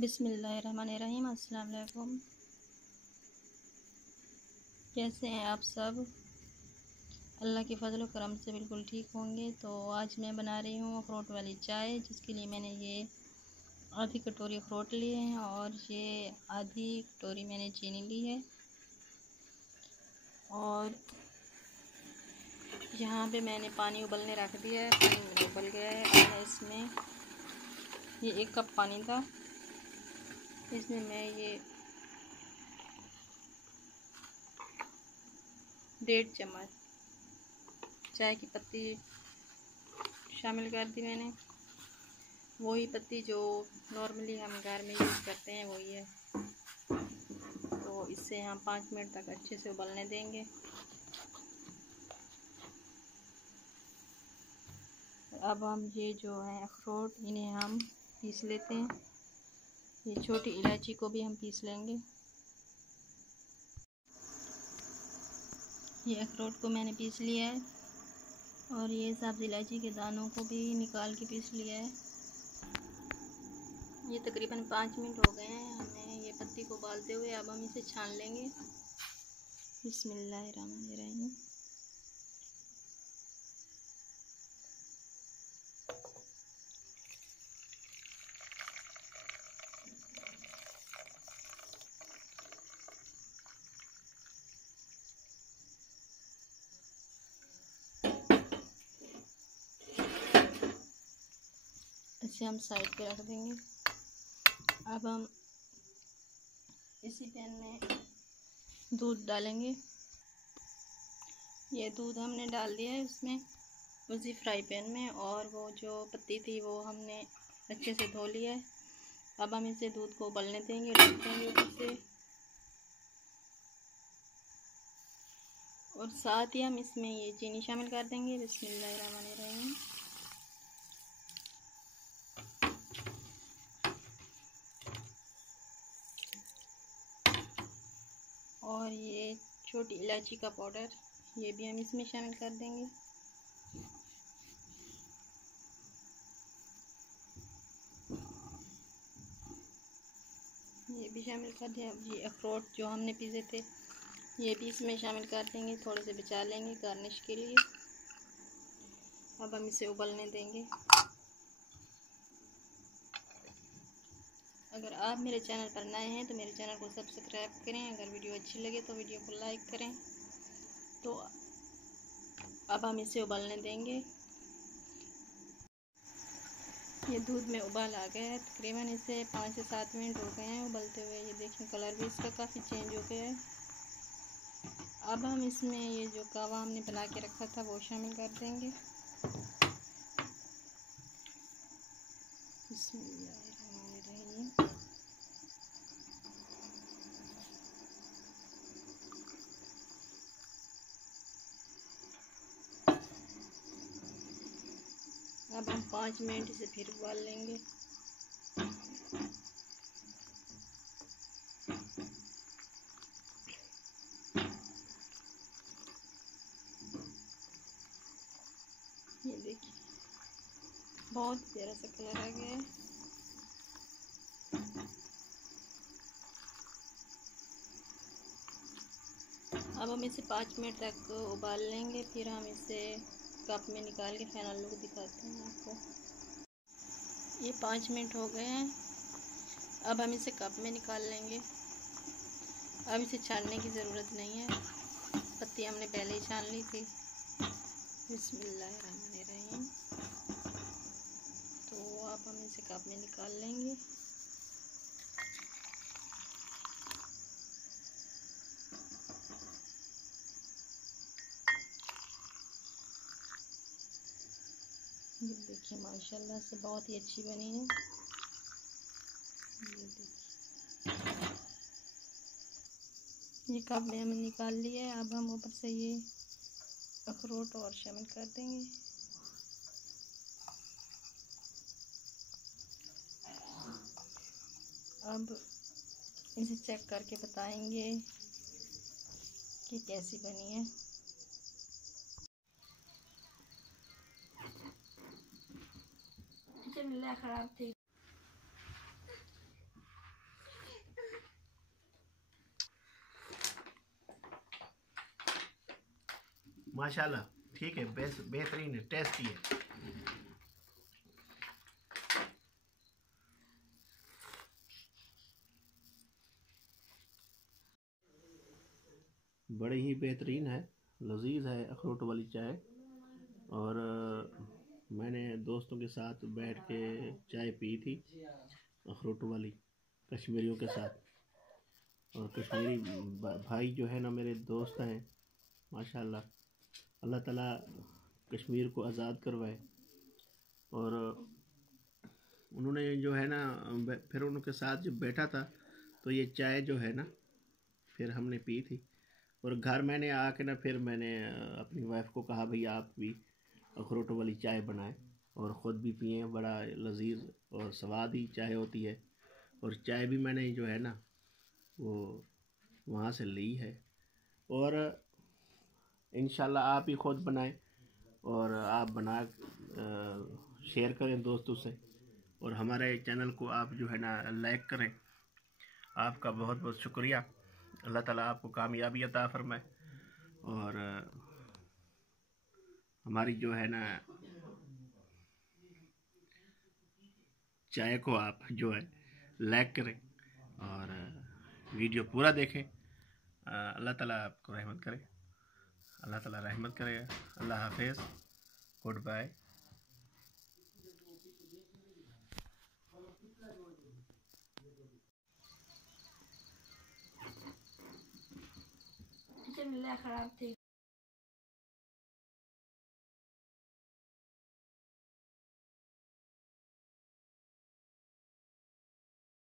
बिस्मिल्लाहिर्रहमानिर्रहीम। अस्सलाम वालेकुम। कैसे हैं आप सब? अल्लाह के फजल व करम से बिल्कुल ठीक होंगे। तो आज मैं बना रही हूँ अखरोट वाली चाय, जिसके लिए मैंने ये आधी कटोरी अखरोट लिए हैं और ये आधी कटोरी मैंने चीनी ली है। और यहाँ पे मैंने पानी उबलने रख दिया है। पानी मेरा उबल गया है। अब मैं इसमें ये 1 कप पानी था, इसमें मैं ये 1.5 चम्मच चाय की पत्ती शामिल कर दी मैंने। वही पत्ती जो नॉर्मली हम घर में यूज़ करते हैं वही है। तो इससे हम 5 मिनट तक अच्छे से उबलने देंगे। अब हम ये जो है अखरोट, इन्हें हम पीस लेते हैं। ये छोटी इलायची को भी हम पीस लेंगे। ये अखरोट को मैंने पीस लिया है और ये सब्ज़ इलायची के दानों को भी निकाल के पीस लिया है। ये तकरीबन 5 मिनट हो गए हैं हमें ये पत्ती को उबालते हुए। अब हम इसे छान लेंगे। बिस्मिल्लाहिर्रहमानिर्रहीम। इसे हम साइड पे रख देंगे। अब हम इसी पैन में दूध डालेंगे। ये दूध हमने डाल दिया है इसमें, उसी फ्राई पैन में। और वो जो पत्ती थी वो हमने अच्छे से धो लिया है। अब हम इसे दूध को उबलने देंगे, ढक देंगे ऊपर से। और साथ ही हम इसमें ये चीनी शामिल कर देंगे। बिस्मिल्लाहिर्रहमानिर्रहीम। और ये छोटी इलायची का पाउडर, ये भी हम इसमें शामिल कर देंगे। ये भी शामिल कर दिया। ये अखरोट जो हमने पीसे थे ये भी इसमें शामिल कर देंगे। थोड़े से बचा लेंगे गार्निश के लिए। अब हम इसे उबलने देंगे। अगर आप मेरे चैनल पर नए हैं तो मेरे चैनल को सब्सक्राइब करें। अगर वीडियो अच्छी लगे तो वीडियो को लाइक करें। तो अब हम इसे उबलने देंगे। ये दूध में उबाल आ गया है। तकरीबन इसे 5 से 7 मिनट हो गए हैं उबलते हुए। ये देखें कलर भी इसका काफ़ी चेंज हो गया है। अब हम इसमें ये जो कावा हमने बना के रखा था वो शामिल कर देंगे। बिस्मिल्लाहिर्रहमानिर्रहीम। अब हम 5 मिनट इसे फिर उबाल लेंगे। ये देखिए बहुत प्यारा सा कलर आ गया है। अब हम इसे 5 मिनट तक उबाल लेंगे। फिर हम इसे कप में निकाल के फाइनल लुक दिखाते हैं आपको। ये 5 मिनट हो गए हैं। अब हम इसे कप में निकाल लेंगे। अब इसे छानने की ज़रूरत नहीं है, पत्ती हमने पहले ही छान ली थी। बिस्मिल्लाहिर्रहमानिर्रहीम। तो अब हम इसे कप में निकाल लेंगे। ये देखिए माशाल्लाह से बहुत ही अच्छी बनी है। ये देखिए ये कप में हमने निकाल लिया है। अब हम ऊपर से ये अखरोट और शामिल कर देंगे। अब इसे चेक करके बताएंगे कि कैसी बनी है। खराब थी। माशाल्लाह ठीक है, बेहतरीन है, टेस्टी है। बड़ी ही बेहतरीन है, लजीज है अखरोट वाली चाय। और मैंने दोस्तों के साथ बैठ के चाय पी थी अखरोट वाली, कश्मीरियों के साथ। और कश्मीरी भाई जो है ना मेरे दोस्त हैं माशाल्लाह। अल्लाह ताला कश्मीर को आज़ाद करवाए। और उन्होंने जो है ना, फिर उनके साथ जब बैठा था तो ये चाय जो है ना फिर हमने पी थी। और घर मैंने आके ना फिर मैंने अपनी वाइफ को कहा भाई आप भी अखरोट वाली चाय बनाएं और ख़ुद भी पिए। बड़ा लजीज और स्वादी चाय होती है। और चाय भी मैंने जो है ना वो वहाँ से ली है। और इंशाल्लाह आप ही ख़ुद बनाएं और आप बना शेयर करें दोस्तों से। और हमारे चैनल को आप जो है ना लाइक करें। आपका बहुत बहुत शुक्रिया। अल्लाह ताला आपको कामयाबी अता फरमाए। और हमारी जो है ना चाय को आप जो है लाइक करें और वीडियो पूरा देखें। अल्लाह ताला आपको रहमत करे, अल्लाह ताला रहमत करेगा। अल्लाह हाफिज़, गुड बाय। खराब थी।